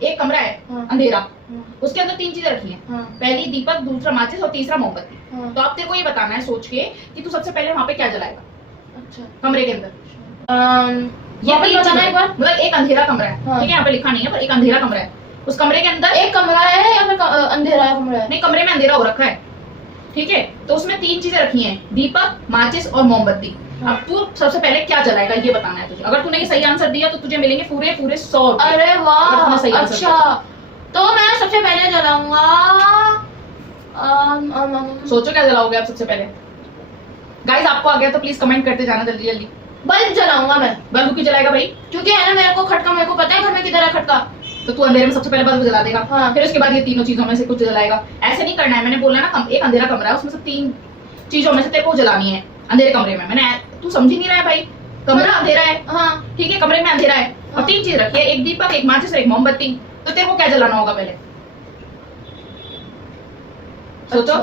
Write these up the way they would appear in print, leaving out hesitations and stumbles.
एक कमरा है हाँ। अंधेरा, हाँ। उसके अंदर 3 चीजें रखी हैं। हाँ। पहली दीपक, दूसरा माचिस और तीसरा मोमबत्ती। हाँ। तो अब तेरे को ये बताना है सोच के कि तू सबसे पहले वहां पे क्या जलाएगा अच्छा। कमरे के अंदर। ये तीन बताना चीजें, एक बार। मतलब एक अंधेरा कमरा है, हाँ। ठीक है, यहाँ पे लिखा नहीं है पर एक अंधेरा कमरा है, उस कमरे के अंदर एक कमरा है या फिर अंधेरा है कमरा है? नहीं, कमरे में अंधेरा हो रखा है, ठीक है, तो उसमें 3 चीजें रखी हैं, दीपक, माचिस और मोमबत्ती। हाँ। अब तू सबसे पहले क्या जलाएगा ये बताना है तुझे। अगर तूने ये सही आंसर दिया तो तुझे मिलेंगे पूरे 100 रुपए। अरे अगर वाह, तूने सही आंसर अच्छा, तो मैं सबसे पहले जलाऊंगा सोचो क्या जलाओगे आप सबसे पहले। गाइस आपको आ गया तो प्लीज कमेंट करते जाना जल्दी जल्दी। बल्ब जलाऊंगा मैं, बल्ब क्यों जलाएगा भाई? क्योंकि है ना मेरे को खटका, मेरे को पता है घर में किधर है खटका। तो तू अंधेरे में सबसे पहले बल्ब जला देगा, हाँ। फिर उसके बाद ये तीनों चीजों में से कुछ जलाएगा। ऐसे नहीं करना है, मैंने बोला ना एक अंधेरा कमरा है, उसमें से 3 चीजों में से तेरे को जलानी है अंधेरे कमरे में। मैंने, तू समझी नहीं रहा है भाई, कमरा अंधेरा है, हाँ ठीक है, कमरे में अंधेरा है और हाँ। 3 चीज रखी है, एक दीपक, एक माचिस और एक मोमबत्ती। तो तेरे को क्या जलाना होगा पहले सोचो।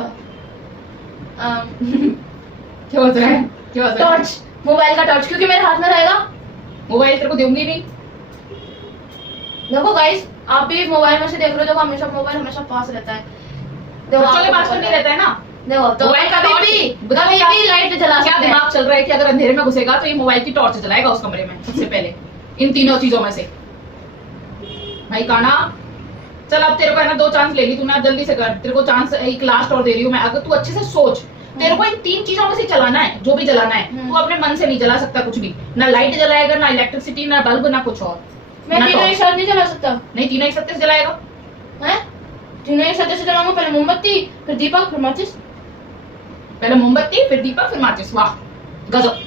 क्या हो रहा है, क्या हो रहा है? टॉर्च, मोबाइल का टॉर्च, क्योंकि मेरे हाथ में रहेगा। मोबाइल तेरे को दूंगी नहीं। देखो गाइस, आप भी मोबाइल में से देख रहे हो, देखो हमेशा मोबाइल हमेशा पास रहता है। देखो बच्चों के आपको पास तो पता नहीं है। रहता है ना देखो तो मोबाइल का कभी टॉर्च। भी बताओ लाइट जला क्या सकते हैं। दिमाग चल रहा है कि अगर अंधेरे में घुसेगा तो ये मोबाइल की टॉर्च जलाएगा उस कमरे में सबसे पहले, इन तीनों चीजों में से। भाई काना, चल अब तेरे को है ना 2 चांस ले ली तूने, अब जल्दी से कर, तेरे को चांस एक लास्ट और दे रही हूँ मैं। अगर तू अच्छे से सोच, तेरे को इन 3 चीजों में से चलाना है, जो भी जलाना है। तू अपने मन से नहीं जला सकता कुछ भी, ना लाइट जलाएगा, ना इलेक्ट्रिसिटी, ना बल्ब, ना कुछ और। मैं ना तीनों torch। एक साथ नहीं जला सकता नहीं, तीनों एक साथ से जलाएगा। है, तीनों एक साथ ऐसे जलाऊंगा, पहले मोमबत्ती, फिर दीपक, फिर माचिस। पहले मोमबत्ती, फिर दीपक, फिर माचिस। वाह गजब।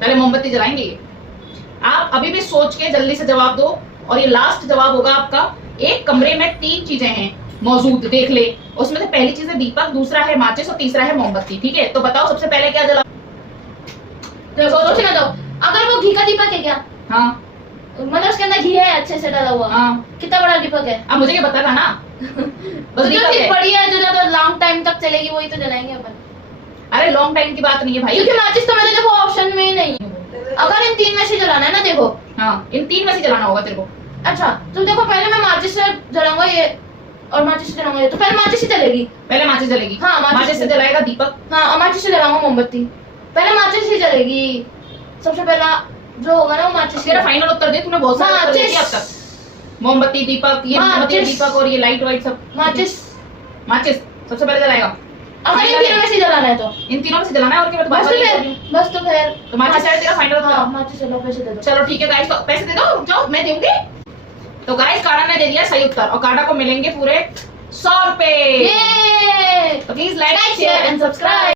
पहले मोमबत्ती जलाएंगे ये। आप अभी भी सोच के जल्दी से जवाब दो, और ये लास्ट जवाब होगा आपका। एक कमरे में 3 चीजें हैं मौजूद, देख ले, उसमें से पहली चीज है दीपक, दूसरा है माचिस और तीसरा है मोमबत्ती, ठीक है। तो बताओ सबसे पहले क्या जला। तो सोचने दो, अगर वो घी का दीपक है क्या, हाँ मतलब उसके अंदर घी है अच्छे से डाला हुआ, हाँ, कितना बड़ा दीपक है? अब मुझे क्या पता था ना। तो बस जो दीपक चीज है। बड़ी है, जो ज्यादा लॉन्ग टाइम तक चलेगी, वही तो जलाएंगे अपन। अरे लॉन्ग टाइम की बात नहीं है भाई, क्योंकि माचिस तो मेरे देखो ऑप्शन में ही नहीं है। अगर इन 3 में से जलाना है ना, देखो। हाँ इन 3 में से जलाना होगा तेरे को। अच्छा, तो देखो पहले मैं माचिस से जलाऊंगा ये, और माचिस से जलाऊंगा ये, तो पहले माचिस ही जलेगी। पहले माचिस जलेगी। हाँ, माचिस से जलाएगा दीपक। हाँ, और माचिस से जलाऊंगा मोमबत्ती। पहले माचिस ही जलेगी, सबसे पहला जो होगा ना वो माचिस। तेरा फाइनल उत्तर दे, तूने बहुत सारे उत्तर दे दिए अब तक। मोमबत्ती, दीपक, ये मोमबत्ती, दीपक और ये लाइट वाइट सब। माचिस। माचिस सबसे पहले जलाएगा। अगर इन तीनों में से जलाना है तो इन तीनों में से जलाना है और क्या बस तो फिर, बस तो फिर तो माचिस है तेरा फाइनल हाँ, उत्तर। माचिस चलो, पैसे दे दो। चलो ठीक है गाइस, तो पैसे दे दो, रुक जाओ मैं दूंगी। तो गाइस काना ने दे दिया सही उत्तर, और काना को मिलेंगे पूरे 100 रुपए। ये तो please like, share and subscribe.